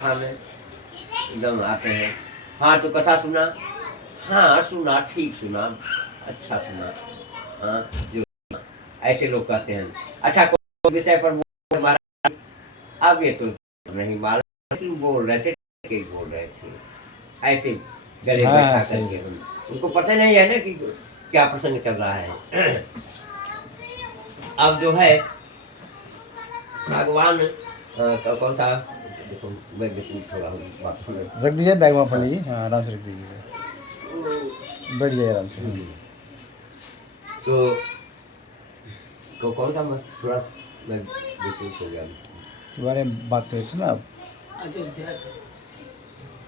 हाँ में एकदम आते हैं। हाँ तो कथा सुना। हाँ सुना, ठीक सुना, अच्छा सुना। हाँ जो ऐसे लोग कहते हैं। अच्छा कौन विषय पर हमारा अब ये तो नहीं मालूम, बोल रहे थे कि बोल रहे थे ऐसे गले हाँ हाँ बैठा सही करके। है। हम उनको पता नहीं है ना कि क्या प्रसंग चल रहा है। अब जो है भगवान कौन सा, देखो मैं विस्मित हो रहा हूँ बात में। रख दीजिए बैग में पड़ हाँ लीजिए, हाँ आराम से रख दीजिए, बैठ जाइए आराम से। तो कौन सा मस्त थोड़ा मैं विस्मित हो गया। के बारे में बात कर रहे थे ना आप।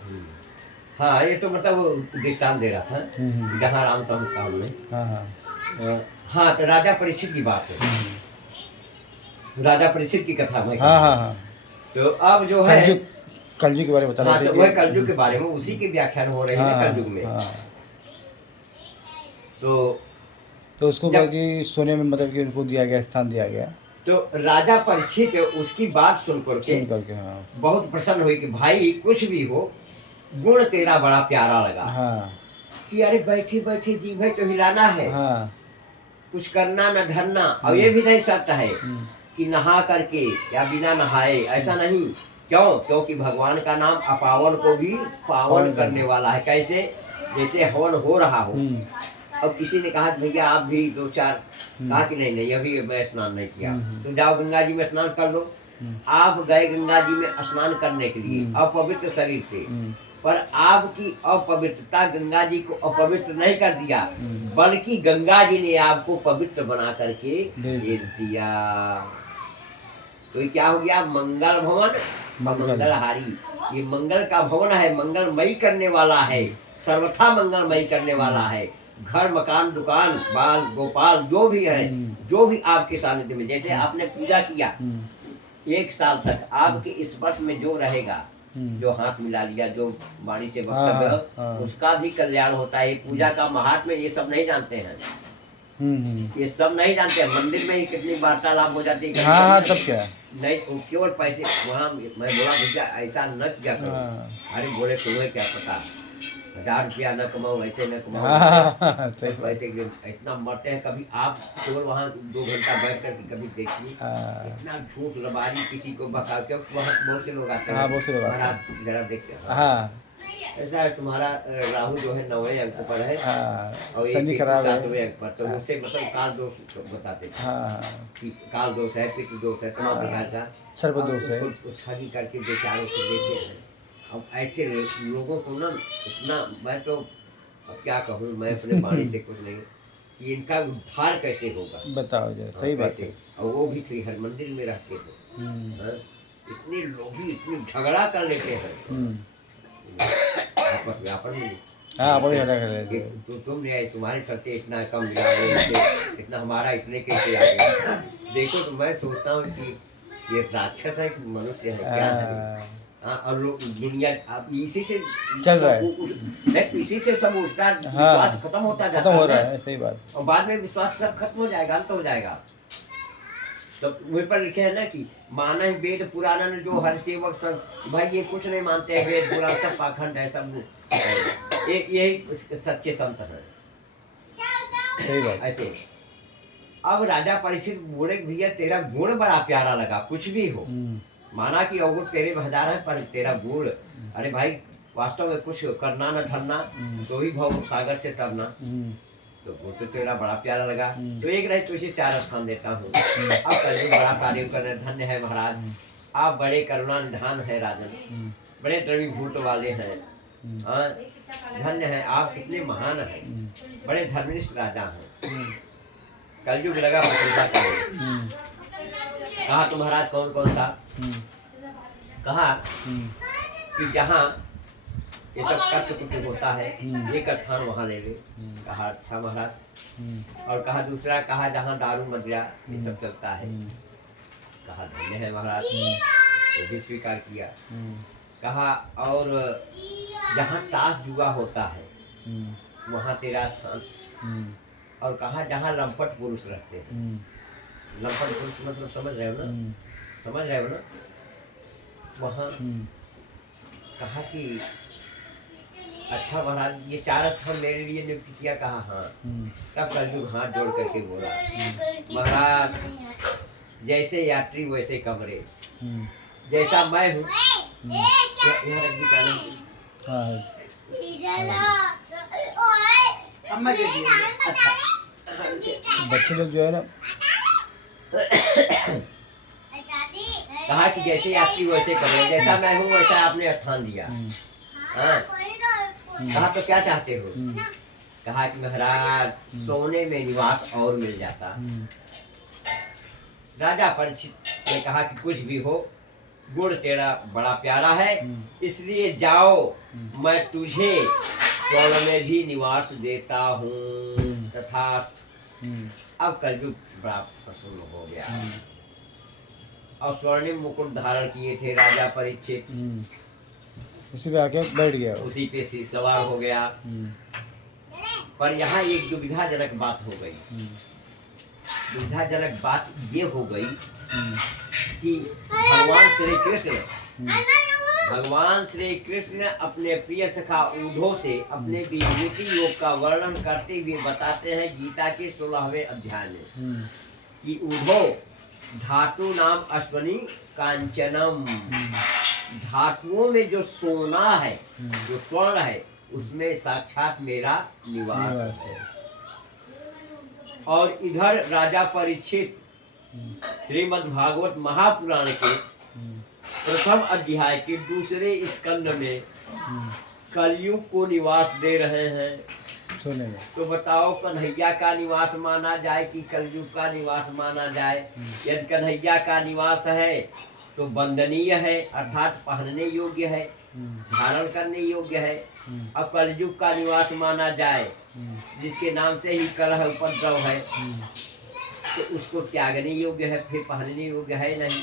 हम्म। हाँ ये तो मतलब वो दृष्टांत दे रहा था हम्म। जहाँ राम तम काम में। हाँ हाँ। हाँ तो राजा परीक्षित की बात है। राजा परीक्षित की कथा मैं हाँ कर हाँ रहा हाँ। हूँ। तो अब जो है कलयुग, कलयुग के बारे में बता रहे हाँ थे तो कि वह कलयुग के बारे में उसी की व्याख्यान हो रही है हाँ ना हाँ कलयुग में। हाँ। तो तो उसको जब कि सोने में मतलब कि उनको दिया गया, स्थान दिया गया। तो राजा परीक्षित उसकी बात सुन करके सुन करके हाँ। बहुत प्रसन्न हुई कि भाई कुछ भी हो, गुण तेरा बड़ा प्यारा लगा। हाँ कि अरे बैठे बैठे जी भाई तो हिलाना है, हाँ। कुछ करना न धरना। और ये भी नहीं शर्त है हम्म, कि नहा करके या बिना नहाए, ऐसा नहीं। क्यों? क्योंकि भगवान का नाम अपावन को भी पावन पावन करने करके। वाला है। कैसे? जैसे हवन हो रहा हो, हम्म अब किसी ने कहा कि भैया आप भी दो चार, कहा हम्म कि नहीं नहीं अभी मैं स्नान नहीं किया। हम्म तो जाओ गंगा जी में स्नान कर लो। हम्म आप गए गंगा जी में स्नान करने के लिए हम्म अपवित्र शरीर से, हम्म पर आपकी अपवित्रता गंगा जी को अपवित्र नहीं कर दिया, हम्म, बल्कि गंगा जी ने आपको पवित्र बना करके दे भेज दिया। दिया। तो ये क्या हो गया? मंगल भवन मंगल। अमंगलहारी। ये मंगल का भवन है, मंगलमयी करने वाला है, सर्वथा मंगलमयी करने वाला है। घर मकान दुकान बाल गोपाल जो भी है, हम्म जो भी आपके सानिध्य में, जैसे हम्म आपने पूजा किया हम्म 1 साल तक, आपके स्पर्श में जो रहेगा, हम्म, जो हाथ मिला लिया, जो वाणी से हाँ वक्तव्य हाँ हो, हाँ। उसका भी कल्याण होता है। ये पूजा का महात्म्य ये सब नहीं जानते हैं, ये सब नहीं जानते हैं। मंदिर में ही कितनी वार्तालाप हो जाती है हाँ कभी हाँ कभी तब क्या। ना। नहीं वो केवल पैसे वहाँ। मैं बोला भैया ऐसा न किया करो। हाँ अरे बोले तुम्हें क्या पता, 1000 रुपया न कमाओ, ऐसे न कमाओ, हाँ ऐसे हाँ, हाँ, सही बस बात। पैसे के लिए इतना मरते हैं। कभी आप केवल वहाँ 2 घंटा बैठ करके कभी देखिए, हाँ इतना झूठ लबारी किसी को बता, क्योंकि वहाँ बहुत से लोग आते हाँ, हैं। बहुत से लोग आते हैं। महाराज जरा देखते हैं। हाँ हाँ ऐसा है तुम्हारा राहु जो है 9वें अंक पर है हाँ, और ये शनि केतु खराब है। 7वें अंक पर। तो हाँ उससे मतलब काल दोष बताते थे हाँ, कि काल दोष है, पितृ दोष है, तमाम प्रकार का। सर्प अब दोष है। उसको ठगी करके बेचारों से देते हैं। अब ऐसे लोगों को ना इतना, मैं तो अब क्या कहूँ, मैं अपने वाणी से कुछ नहीं, कि इनका उद्धार कैसे होगा। बताओ जरा, हाँ, सही बात है। कैसे? और वो भी श्री हरमंदिर में रहते हो। हाँ? इतने लोग भी इतनी झगड़ा कर लेते हैं आपस में, आपस में हाँ आप भी लड़ते हटा हैं कर लेते कि हो। तुमने आए, तुम्हारे चलते इतना कम मिला है, इतना हमारा इतने कैसे आ गया। देखो तो मैं सोचता हूँ कि ये राक्षस है कि मनुष्य है, क्या है ये? हाँ, हाँ, और लोग दुनिया अब इसी से चल रहा है। नहीं, इसी से सब उसका विश्वास हाँ खत्म होता खत्म जाता हो है रहा ना। है, सही बात। और बाद में विश्वास सब खत्म हो जाएगा, अंत हो जाएगा। तो वहीं पर लिखे है ना कि माना ही वेद पुराण जो हर सेवक संग। भाई ये कुछ नहीं मानते हैं, वेद पुराण सब पाखंड है, सब यही सच्चे संत हैं। सही बात। ऐसे अब राजा परीक्षित बोले कि भैया तेरा गुण बड़ा प्यारा लगा, कुछ भी हो, माना कि अवगुण तेरे में हजार है, पर तेरा गुण, अरे भाई वास्तव में कुछ करना न धरना, तो ही भव सागर से तरना। तो वो तो तेरा बड़ा प्यारा लगा। तो एक नहीं तो इसे 4 स्थान देता हूँ। अब कल बड़ा कार्य करने धन्य है महाराज, आप बड़े करुणा निधान है राजन, बड़े द्रवीभूत वाले हैं। हाँ, धन्य है आप, कितने महान हैं, बड़े धर्मनिष्ठ राजा हैं। कलयुग लगा प्रशंसा करें। कहा तो महाराज कौन कौन सा? कहा कि जहाँ ये सब कर्त कुछ होता है, एक स्थान वहाँ ले ले। कहा अच्छा महाराज। और कहा दूसरा, कहा जहाँ दारू मदिरा ये सब चलता है। कहा धन्य है महाराज, वो भी स्वीकार किया। कहा और जहाँ ताश जुआ होता है वहाँ तेरा स्थान। और कहा जहाँ लंपट पुरुष रहते हैं। लंपट पुरुष मतलब समझ रहे हो ना, समझ रहे हो ना, वहाँ कहा कि अच्छा महाराज ये 4 स्थान मेरे लिए नियुक्त किया। कहा हाँ। तब कलयुग हाथ जोड़ करके बोला, महाराज जैसे यात्री वैसे कमरे, जैसा मैं हूँ यहाँ रख दी कानून। अम्मा के लिए अच्छा बच्चे लोग जो है ना कहा कि जैसे यात्री वैसे कमरे, जैसा मैं हूँ वैसा आपने स्थान दिया। हाँ कहा तो क्या चाहते हो? कहा कि महाराज सोने में निवास और मिल जाता। राजा परीक्षित ने कहा कि कुछ भी हो, गुण तेरा बड़ा प्यारा है, इसलिए जाओ मैं तुझे स्वर्ण में भी निवास देता हूँ तथा। अब कलयुग बड़ा प्रसन्न हो गया और स्वर्णिम मुकुट धारण किए थे राजा परीक्षित, उसी पे आके बैठ गया। उसी पे सवार हो गया। पर यहाँ एक दुविधाजनक बात हो गई। दुविधाजनक बात ये हो गई कि भगवान श्री कृष्ण अपने प्रिय सखा ऊधो से अपने विभूति योग का वर्णन करते हुए बताते हैं गीता के 16वें अध्याय में कि ऊधो धातु नाम अश्वनी कांचनम, धातुओं में जो सोना है, जो स्वर्ण है, उसमें साक्षात मेरा निवास है। और इधर राजा परीक्षित श्रीमद् भागवत महापुराण के प्रथम अध्याय के दूसरे स्कंद में कलयुग को निवास दे रहे हैं। तो बताओ कन्हैया का निवास माना जाए कि कलयुग का निवास माना जाए? यदि कन्हैया का निवास है तो वंदनीय है, अर्थात पहनने योग्य है, धारण करने योग्य है। अब कलयुग का निवास माना जाए जिसके नाम से ही कलह उपद्रव है, तो उसको त्यागने योग्य है, फिर पहनने योग्य है नहीं।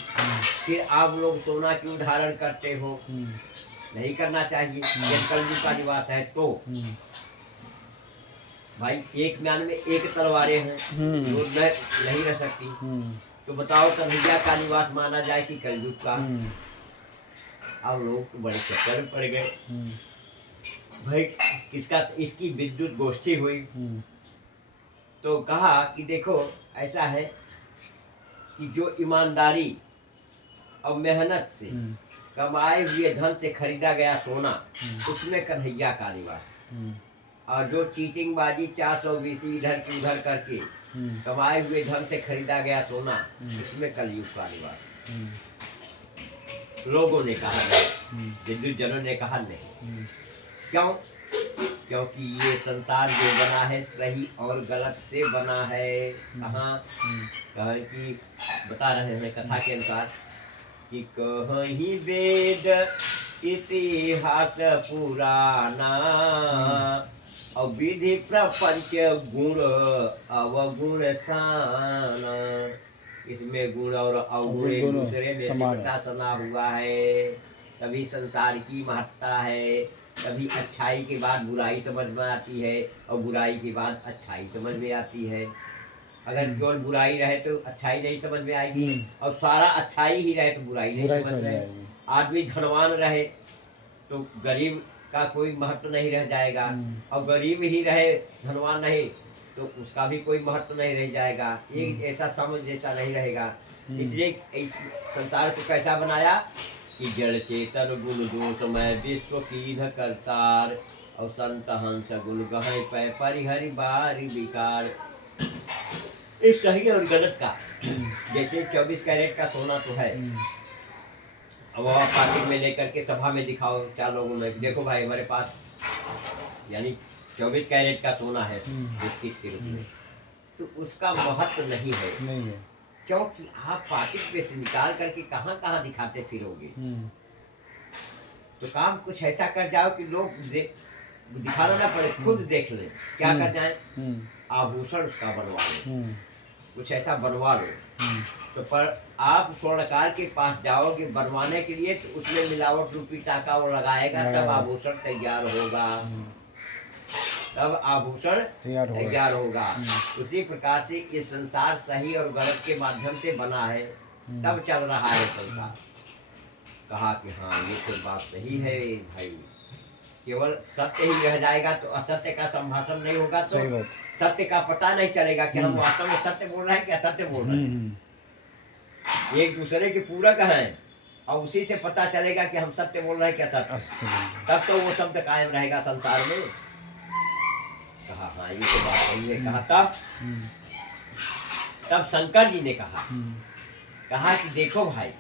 फिर आप लोग सोना क्यों धारण करते हो? नहीं करना चाहिए। यदि कलयुग का निवास है तो भाई एक म्यान में एक तलवारें हैं, वो नहीं रह सकती। तो बताओ कन्हैया का निवास माना जाए कि कलयुग का? अब लोग तो बड़े चक्कर में पड़ गए भाई। किसका इसकी विद्युत गोष्ठी हुई तो कहा कि देखो ऐसा है कि जो ईमानदारी और मेहनत से कमाए हुए धन से खरीदा गया सोना, उसमें कन्हैया का निवास। और जो चीटिंग बाजी 420 इधर की उधर करके कमाए हुए धन से खरीदा गया सोना, उसमें कलयुग का निवास। लोगों ने कहा नहीं, विद्युत जनों ने कहा नहीं। क्यों? क्योंकि ये संसार जो बना है सही और गलत से बना है। कहाँ कि बता रहे हैं कथा के अनुसार कि कहीं वेद इतिहास पुराना और विधि प्रपंच गुण अवगुण साना। इसमें गुण और अवगुण एक दूसरे में सिमटा सना हुआ है। तभी संसार की महत्ता है। तभी अच्छाई के बाद बुराई समझ में आती है और बुराई के बाद अच्छाई समझ में आती है। अगर केवल बुराई रहे तो अच्छाई नहीं समझ में आएगी, और सारा अच्छाई ही रहे तो बुराई नहीं समझ में आएगी। आदमी धनवान रहे तो गरीब का कोई महत्व नहीं रह जाएगा, और गरीब ही रहे धनवान नहीं तो उसका भी कोई महत्व नहीं रह जाएगा। एक ऐसा समझ जैसा नहीं रहेगा। इसलिए इस संसार को कैसा बनाया कि जड़ चेतन गुण दोषमय विश्व की न करतार, और संत हंस गुण गहे पै परिहरि बारी विकार। इस सही और गलत का जैसे 24 कैरेट का सोना तो है, अब आप पाकिट में लेकर के सभा में दिखाओ 4 लोगों में, देखो भाई हमारे पास यानी 24 कैरेट का सोना है 21 के रूप में, तो उसका महत्व नहीं है। क्योंकि आप पाकिट में से निकाल करके कहाँ कहाँ दिखाते फिरोगे। तो काम कुछ ऐसा कर जाओ कि लोग दिखाना ना पड़े, खुद देख ले। क्या कर जाए? आभूषण उसका बनवा लो, कुछ ऐसा बनवा लो। तो पर आप स्वर्णकार के पास जाओगे बनवाने के लिए, तो उसमें मिलावट रूपी टाका वो लगाएगा, तब आभूषण तैयार होगा, तब आभूषण तैयार होगा। उसी प्रकार से ये संसार सही और गलत के माध्यम से बना है, तब चल रहा है संसार। कहा कि हाँ ये तो बात सही है भाई, केवल सत्य ही रह जाएगा तो असत्य का संभाषण नहीं होगा, तो सही बात। सत्य का पता नहीं चलेगा कि हम वास्तव में सत्य बोल रहे हैं कि असत्य बोल रहे हैं। एक दूसरे के पूरक हैं और उसी से पता चलेगा कि हम सत्य बोल रहे हैं कि असत्य, तब तो वो शब्द कायम रहेगा संसार में। कहा हाँ ये तो बात सही है। कहा तब शंकर जी ने कहा कि देखो भाई,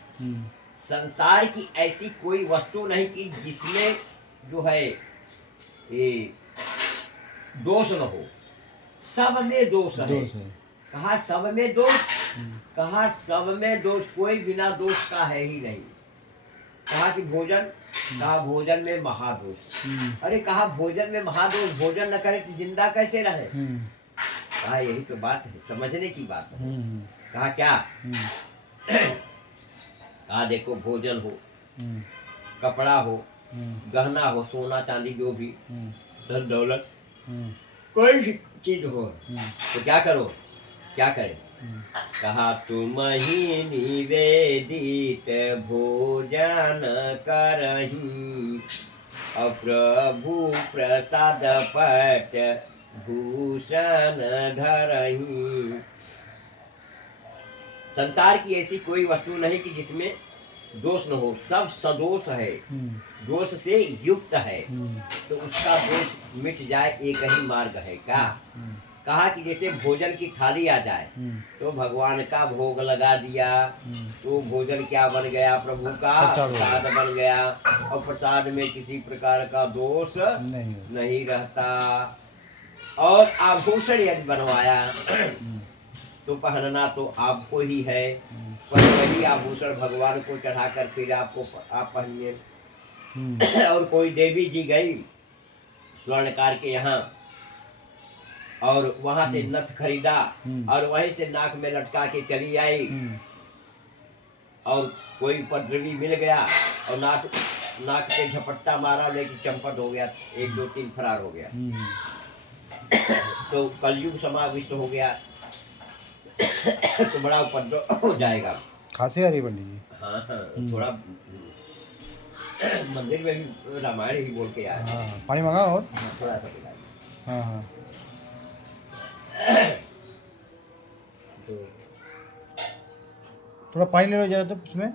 संसार की ऐसी कोई वस्तु नहीं कि जिसमें जो है ये दोष न हो, सब में दोष है। कहा सब में दोष, कहा सब में दोष, कोई बिना दोष का है ही नहीं। कहा कि भोजन, कहा भोजन में महादोष। अरे कहा भोजन में महादोष, भोजन न करे तो जिंदा कैसे रहे। कहा यही तो बात है, समझने की बात है। कहा क्या, कहा देखो भोजन हो, कपड़ा हो, गहना हो, सोना चांदी जो भी धन दौलत कोई भी चीज हो, तो क्या करो, क्या करें। कहा तुम ही निवेदित भोजन करही, प्रभु प्रसाद पट भूषण धरही। संसार की ऐसी कोई वस्तु नहीं कि जिसमें दोष न हो, सब सदोष है, दोष से युक्त है, तो उसका दोष मिट जाए एक ही मार्ग है। क्या, कहा कि जैसे भोजन की थाली आ जाए तो भगवान का भोग लगा दिया तो भोजन क्या बन गया, प्रभु का प्रसाद बन गया, और प्रसाद में किसी प्रकार का दोष नहीं रहता। और आभूषण यदि बनवाया तो पहनना तो आपको ही है, पर वही आभूषण भगवान को चढ़ाकर फिर आपको आप पहनिए। और कोई देवी जी गई स्वर्णकार के यहाँ और वहां से नथ खरीदा और वहीं से नाक में लटका के चली आई, और कोई उपद्रवी मिल गया और नाक पे झपट्टा मारा, लेकिन चंपट हो गया, 1 2 3 फरार हो गया। तो कलयुग समाविष्ट हो गया तो बड़ा उपद्रव हो जाएगा। खांसी आ रही पंडित जी? हाँ थोड़ा मंदिर में भी रामायण ही बोल के आया। हाँ, पानी मंगा और थोड़ा सा पिला। हाँ तो थोड़ा पानी ले लो जरा तो उसमें।